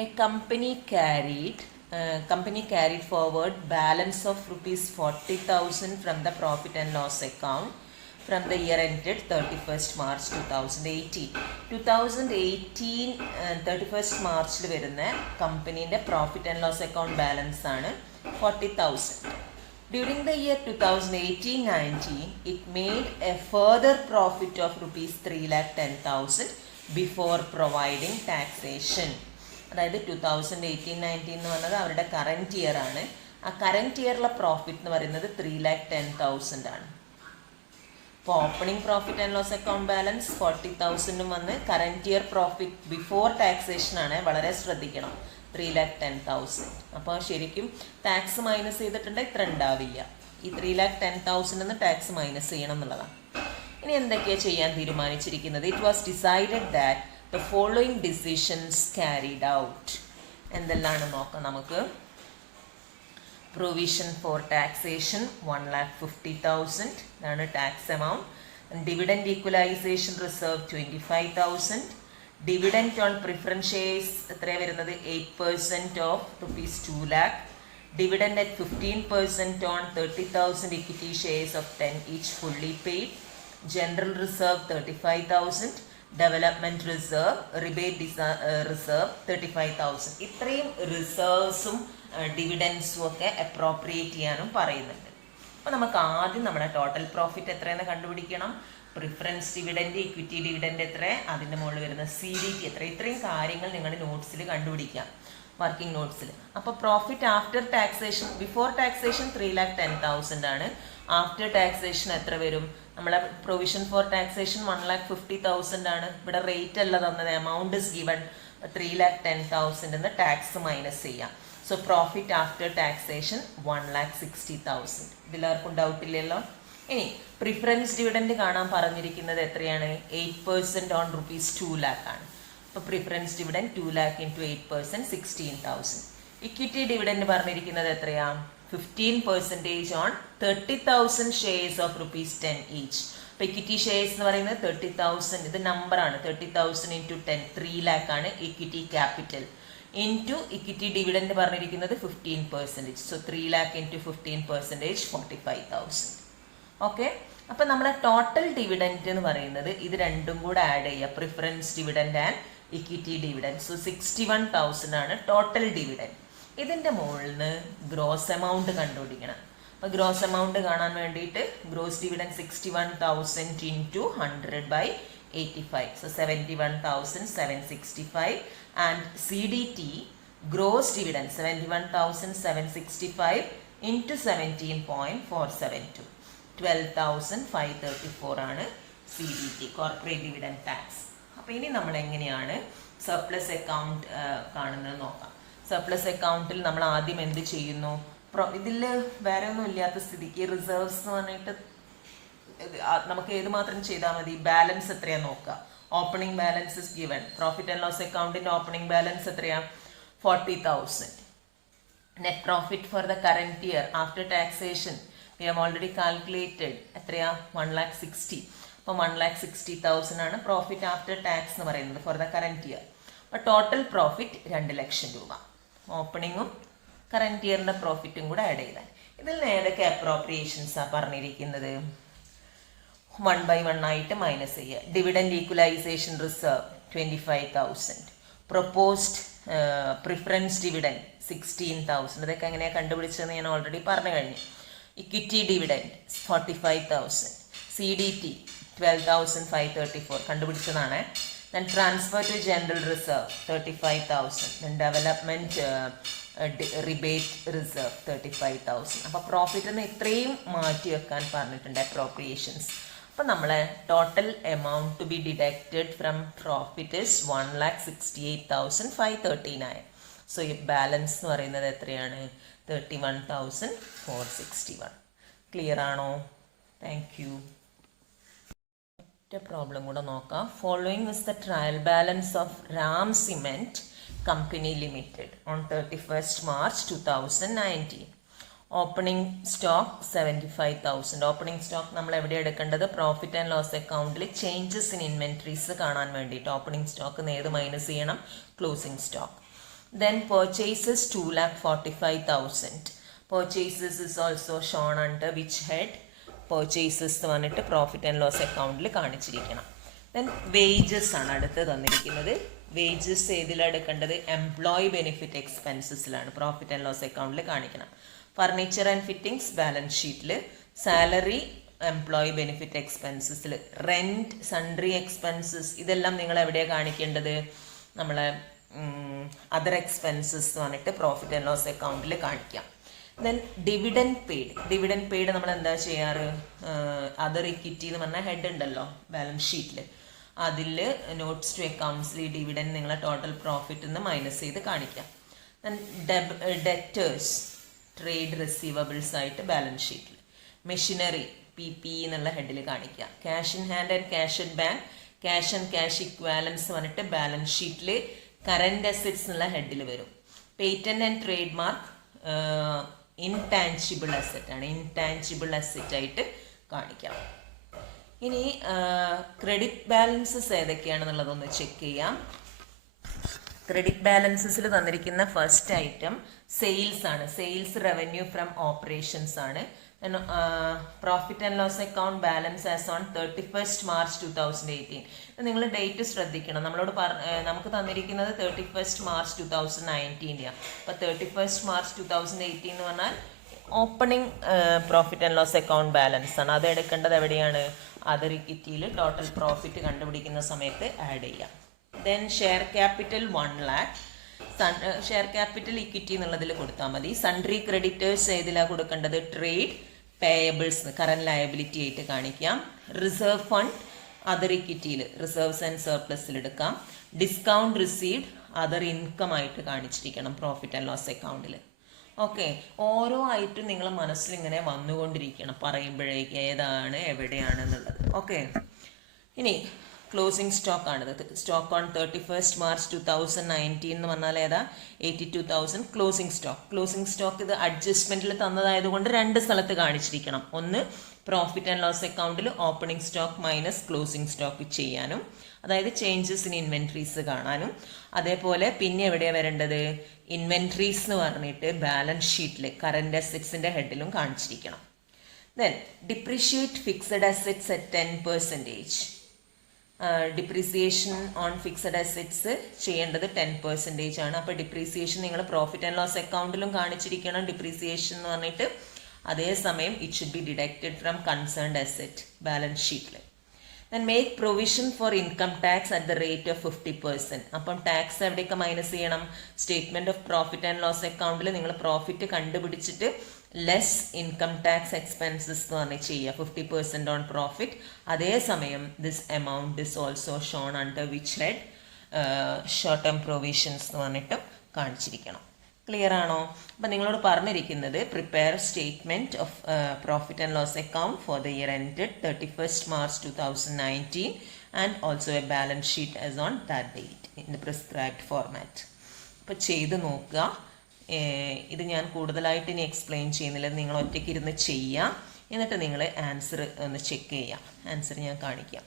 A company carried forward balance of rupees 40,000 from the profit and loss account from the year ended 31st March 2018. 31st മാർച്ചിൽ വരുന്ന കമ്പനീൻ്റെ profit and loss account balance ആണ് 40,000. During the year 2018-19, it made a further profit of rupees 3,10,000 before providing taxation. അതായത് 2018-19 എന്ന് പറഞ്ഞത് അവരുടെ current year ആണ്. ആ കറൻറ്റ് ഇയറിലെ പ്രോഫിറ്റ് എന്ന് പറയുന്നത് 3,10,000 ആണ്. അപ്പോൾ opening profit and loss account balance 40,000 വന്ന് current year profit before taxation ആണ്. വളരെ ശ്രദ്ധിക്കണം, 3,10,000. അപ്പോൾ ശരിക്കും ടാക്സ് മൈനസ് ചെയ്തിട്ടുണ്ട് ഇത്ര ഉണ്ടാവില്ല. ഈ 3,10,000 ടാക്സ് മൈനസ് ചെയ്യണം എന്നുള്ളതാണ്. ഇനി എന്തൊക്കെയാണ് ചെയ്യാൻ തീരുമാനിച്ചിരിക്കുന്നത്? It was decided that the following decisions carried out. എന്തെല്ലാം നോക്കാം നമുക്ക്. Provision for taxation 1,50,000, ഇതാണ് tax amount. Dividend equalisation reserve 25,000. Dividend on preference shares എത്രയാണ് വരുന്നത്? 8% of rupees 2 lakh. Dividend at 15% on 30,000 equity shares of 10 each fully paid. General reserve 35,000. Development reserve, rebate reserve 35,000. ഇത്രയും റിസർവ്സും ഡിവിഡൻസും ഒക്കെ appropriate ചെയ്യാനും പറയുന്നുണ്ട്. അപ്പോൾ നമുക്ക് ആദ്യം നമ്മുടെ ടോട്ടൽ പ്രോഫിറ്റ് എത്രയെന്ന് കണ്ടുപിടിക്കണം. പ്രിഫറൻസ് ഡിവിഡൻറ്റ്, ഇക്വിറ്റി ഡിവിഡൻറ്റ് എത്ര, അതിൻ്റെ മുകളിൽ വരുന്ന CDT എത്ര, ഇത്രയും കാര്യങ്ങൾ നിങ്ങളുടെ നോട്ട്സിൽ കണ്ടുപിടിക്കാം, വർക്കിംഗ് നോട്ട്സിൽ. അപ്പോൾ profit after taxation, before taxation 3,10,000 ആണ്. ആഫ്റ്റർ ടാക്സേഷൻ എത്ര വരും? നമ്മളെ പ്രൊവിഷൻ ഫോർ ടാക്സേഷൻ 1,50,000 ആണ്. ഇവിടെ റേറ്റ് അല്ല തന്നത്, amount is given 3,10,000 tax minus ചെയ്യാം. So profit after taxation 1,60,000. ഇതിലാർക്കും ഡൗട്ട് ഇല്ലല്ലോ. ഇനി പ്രിഫറൻസ് ഡിവിഡൻഡ് കാണാൻ പറഞ്ഞിരിക്കുന്നത് എത്രയാണ്? 8% ഓൺ rupees 2 lakh ആണ്. അപ്പോൾ preference dividend 2 lakh into 8% 16,000. Equity dividend പറഞ്ഞിരിക്കുന്നത് എത്രയാണ്? 15% on 30,000 shares of rupees 10 each. അപ്പോൾ ഇക്വിറ്റി ഷെയർസ് എന്ന് പറയുന്നത് 30,000, ഇത് നമ്പറാണ്. 30,000 into 10 3 lakh ആണ് equity capital. Into equity dividend പറഞ്ഞിരിക്കുന്നത് 15%. So 3 lakh into 15% 45,000. ഓക്കെ. അപ്പം നമ്മളെ ടോട്ടൽ ഡിവിഡൻഡ് എന്ന് പറയുന്നത് ഇത് രണ്ടും കൂടെ ആഡ് ചെയ്യുക, preference dividend and equity dividend. So 61,000 ആണ് ടോട്ടൽ ഡിവിഡൻഡ്. ഇതിൻ്റെ മുകളിൽ നിന്ന് ഗ്രോസ് എമൗണ്ട് കണ്ടുപിടിക്കണം. അപ്പോൾ ഗ്രോസ് എമൗണ്ട് കാണാൻ വേണ്ടിയിട്ട് gross dividend 61,000 into 100/85. So 71,765. And CDT gross dividend 71,765 into 17.472. 12,534 ആണ് CDT, കോർപ്പറേറ്റ് ഡിവിഡൻഡ് ടാക്സ്. അപ്പോൾ ഇനി നമ്മൾ എങ്ങനെയാണ് സർപ്ലസ് അക്കൗണ്ട് കാണുന്നത് നോക്കാം. സർപ്ലസ് അക്കൗണ്ടിൽ നമ്മൾ ആദ്യം എന്ത് ചെയ്യുന്നു? ഇതിൽ വേറെ ഒന്നും ഇല്ലാത്ത സ്ഥിതിക്ക് റിസർവ്സ് എന്ന് പറഞ്ഞിട്ട് നമുക്ക് ഏത് മാത്രം ചെയ്താൽ മതി? ബാലൻസ് എത്രയാണ് നോക്കുക. Opening balance is given. Profit and loss അക്കൗണ്ടിൻ്റെ ഓപ്പണിംഗ് ബാലൻസ് എത്രയാണ്? 40,000. Net profit for the current year after taxation we have already calculated. എത്രയാണ്? 1,60,000. അപ്പോൾ 1,60,000 ആണ് പ്രോഫിറ്റ് ആഫ്റ്റർ ടാക്സ് എന്ന് പറയുന്നത് ഫോർ ദ കറൻറ്റ് ഇയർ. അപ്പോൾ ടോട്ടൽ പ്രോഫിറ്റ് 2,00,000 രൂപ. ഓപ്പണിങ്ങും കറൻറ്റ് ഇയറിൻ്റെ പ്രോഫിറ്റും കൂടെ ആഡ് ചെയ്താൽ ഇതിൽ നിന്ന് ഏതൊക്കെ അപ്രോപ്രിയേഷൻസാണ് പറഞ്ഞിരിക്കുന്നത്? 1 by 1 ആയിട്ട് മൈനസ് ചെയ്യുക. Dividend equalisation reserve 25,000. Proposed preference dividend 16,000. ഇതൊക്കെ എങ്ങനെയാണ് കണ്ടുപിടിച്ചതെന്ന് ഞാൻ ഓൾറെഡി പറഞ്ഞു കഴിഞ്ഞു. Equity dividend 45,000. CDT 12,534 കണ്ടുപിടിച്ചതാണ്. Then transfer to general reserve 35,000. Then development rebate reserve 35,000. അപ്പോൾ പ്രോഫിറ്റിന് ഇത്രയും മാറ്റി വെക്കാൻ പറഞ്ഞിട്ടുണ്ട് അപ്രോപ്രിയേഷൻസ്. അപ്പോൾ നമ്മളെ total amount to be deducted from profit is 1,68,539. So ഈ ബാലൻസ് എന്ന് പറയുന്നത് എത്രയാണ്? 31,461. ക്ലിയർ ആണോ? Thank you. പ്രോബ്ലം കൂടെ നോക്കാം. Following is the trial balance of Ram cement company limited on 31st March 2019. Opening stock 75,000. Opening stock നമ്മൾ എവിടെ എടുക്കേണ്ടത്? പ്രോഫിറ്റ് ആൻഡ് ലോസ് അക്കൗണ്ടിൽ ചേഞ്ചസ് ഇൻ ഇൻവെൻട്രീസ് കാണാൻ വേണ്ടിയിട്ട് ഓപ്പണിംഗ് സ്റ്റോക്ക് ഏത് മൈനസ് ചെയ്യണം? Closing stock. Then purchases 2,45,000. Purchases is also shown under which head? Purchases എന്ന് പറഞ്ഞിട്ട് പ്രോഫിറ്റ് ആൻഡ് ലോസ് അക്കൗണ്ടിൽ കാണിച്ചിരിക്കണം. ദെൻ വേജസ് ആണ് അടുത്ത് തന്നിരിക്കുന്നത്. വേജസ് ഏതിലാണ് എടുക്കേണ്ടത്? എംപ്ലോയി ബെനിഫിറ്റ് എക്സ്പെൻസസിലാണ് പ്രോഫിറ്റ് ആൻഡ് ലോസ് അക്കൗണ്ടിൽ കാണിക്കണം. ഫർണിച്ചർ ആൻഡ് ഫിറ്റിംഗ്സ് ബാലൻസ് ഷീറ്റിൽ, സാലറി എംപ്ലോയി ബെനിഫിറ്റ് എക്സ്പെൻസസിൽ, റെൻറ്റ്, സൺട്രി എക്സ്പെൻസസ് ഇതെല്ലാം നിങ്ങൾ എവിടെയാണ് കാണിക്കേണ്ടത്? നമ്മളെ അതർ എക്സ്പെൻസസ് എന്ന് പറഞ്ഞിട്ട് പ്രോഫിറ്റ് ആൻഡ് ലോസ് അക്കൗണ്ടിൽ കാണിക്കാം. ദെൻ ഡിവിഡൻഡ് പെയ്ഡ് നമ്മൾ എന്താ ചെയ്യാറ്? അതർ ഇക്വിറ്റി എന്ന് പറഞ്ഞാൽ ഹെഡ് ഉണ്ടല്ലോ ബാലൻസ് ഷീറ്റിൽ, അതിൽ നോട്ട്സ് ടു അക്കൗണ്ട്സിൽ ഈ ഡിവിഡൻഡ് നിങ്ങളെ ടോട്ടൽ പ്രോഫിറ്റ് നിന്ന് മൈനസ് ചെയ്ത് കാണിക്കാം. ദെൻ ഡെറ്റേഴ്സ് ട്രേഡ് റിസീവബിൾസ് ആയിട്ട് ബാലൻസ് ഷീറ്റിൽ, മെഷീനറി PP എന്നുള്ള ഹെഡിൽ കാണിക്കുക. Cash in hand and cash in bank, cash and cash equivalents പറഞ്ഞിട്ട് ബാലൻസ് ഷീറ്റിൽ കറൻറ്റ് അസറ്റ്സ് എന്നുള്ള ഹെഡിൽ വരും. Patent and trade mark intangible asset ആണ്, ഇൻടാഞ്ചിബിൾ അസറ്റ് ആയിട്ട് കാണിക്കാം. ഇനി ക്രെഡിറ്റ് ബാലൻസസ് ഏതൊക്കെയാണെന്നുള്ളതൊന്ന് ചെക്ക് ചെയ്യാം. ക്രെഡിറ്റ് ബാലൻസസിൽ തന്നിരിക്കുന്ന ഫസ്റ്റ് ഐറ്റം സെയിൽസ് ആണ്. സെയിൽസ് റവന്യൂ ഫ്രം ഓപ്പറേഷൻസ് ആണ്. Profit and loss account balance as on 31st March 2018. നിങ്ങൾ ഡേറ്റ് ശ്രദ്ധിക്കണം. നമുക്ക് തന്നിരിക്കുന്നത് 31st March 2019. അപ്പോൾ 31st March 2018 എന്ന് പറഞ്ഞാൽ opening profit and loss account balance ആണ്. അത് എടുക്കേണ്ടത് എവിടെയാണ്? അതർ ഇക്വിറ്റിയിൽ ടോട്ടൽ പ്രോഫിറ്റ് കണ്ടുപിടിക്കുന്ന സമയത്ത് ആഡ് ചെയ്യാം. Then share capital 1 lakh. Share capital equity എന്നുള്ളതിൽ കൊടുത്താൽ മതി. സൺട്രി ക്രെഡിറ്റേഴ്സ് ഏതിലാണ് കൊടുക്കേണ്ടത്? ട്രേഡ് പേയബിൾസ് കറന്റ് ലയബിലിറ്റി ആയിട്ട് കാണിക്കാം. റിസർവ് ഫണ്ട് അതർ ഇക്വിറ്റിയിൽ റിസർവ്സ് ആൻഡ് സർപ്ലസിൽ എടുക്കാം. ഡിസ്കൗണ്ട് റിസീവ്ഡ് അതർ ഇൻകം ആയിട്ട് കാണിച്ചിരിക്കണം പ്രോഫിറ്റ് ആൻഡ് ലോസ് അക്കൗണ്ടിൽ. ഓക്കെ, ഓരോ ആയിട്ടും നിങ്ങൾ മനസ്സിൽ ഇങ്ങനെ വന്നുകൊണ്ടിരിക്കണം പറയുമ്പോഴേക്ക് ഏതാണ് എവിടെയാണ് എന്നുള്ളത്. ഓക്കെ, ഇനി ക്ലോസിംഗ് സ്റ്റോക്ക് ആണിത്. സ്റ്റോക്ക് ഓൺ 31st March 2019 എന്ന് പറഞ്ഞാൽ ഏതാ? 82,000 ക്ലോസിംഗ് സ്റ്റോക്ക്. ക്ലോസിംഗ് സ്റ്റോക്ക് ഇത് അഡ്ജസ്റ്റ്മെന്റിൽ തന്നതായതുകൊണ്ട് രണ്ട് സ്ഥലത്ത് കാണിച്ചിരിക്കണം. ഒന്ന് പ്രോഫിറ്റ് ആൻഡ് ലോസ് അക്കൗണ്ടിൽ opening stock minus closing stock ചെയ്യാനും, അതായത് ചേഞ്ചസ് ഇൻ ഇൻവെൻട്രീസ് കാണാനും. അതേപോലെ പിന്നെ എവിടെയാണ് വരേണ്ടത്? ഇൻവെൻട്രീസ് എന്ന് പറഞ്ഞിട്ട് ബാലൻസ് ഷീറ്റിൽ കറന്റ് അസറ്റ്സിന്റെ ഹെഡിലും കാണിച്ചിരിക്കണം. Then depreciate fixed assets at 10%. Depreciation on fixed assets ചെയ്യേണ്ടത് 10% ആണ്. അപ്പോൾ ഡിപ്രീസിയേഷൻ നിങ്ങൾ പ്രോഫിറ്റ് ആൻഡ് ലോസ് അക്കൗണ്ടിലും കാണിച്ചിരിക്കണം ഡിപ്രീസിയേഷൻ എന്ന് പറഞ്ഞിട്ട്. അതേസമയം it should be deducted from concerned asset balance ഷീറ്റിൽ. Then make provision for income tax at the rate of 50%. അപ്പം ടാക്സ് എവിടെയൊക്കെ മൈനസ് ചെയ്യണം? Statement of profit and loss അക്കൗണ്ടിൽ നിങ്ങൾ പ്രോഫിറ്റ് കണ്ടുപിടിച്ചിട്ട് ലെസ് ഇൻകം ടാക്സ് എക്സ്പെൻസസ് എന്ന് പറഞ്ഞ് ചെയ്യുക 50% ഓൺ പ്രോഫിറ്റ്. അതേസമയം this amount is also shown under which head? Short term provisions എന്ന് പറഞ്ഞിട്ട് കാണിച്ചിരിക്കണം. ക്ലിയർ ആണോ? അപ്പം നിങ്ങളോട് പറഞ്ഞിരിക്കുന്നത് prepare statement of profit and loss account for the year ended 31st March 2019 and also a balance sheet as on that date in the prescribed format. അപ്പോൾ ചെയ്ത് നോക്കുക. ഇത് ഞാൻ കൂടുതലായിട്ട് ഇനി എക്സ്പ്ലെയിൻ ചെയ്യുന്നില്ല, നിങ്ങൾ ഒറ്റയ്ക്ക് ഇരുന്ന് ചെയ്യാം. എന്നിട്ട് നിങ്ങൾ ആൻസർ ഒന്ന് ചെക്ക് ചെയ്യാം. ആൻസർ ഞാൻ കാണിക്കാം.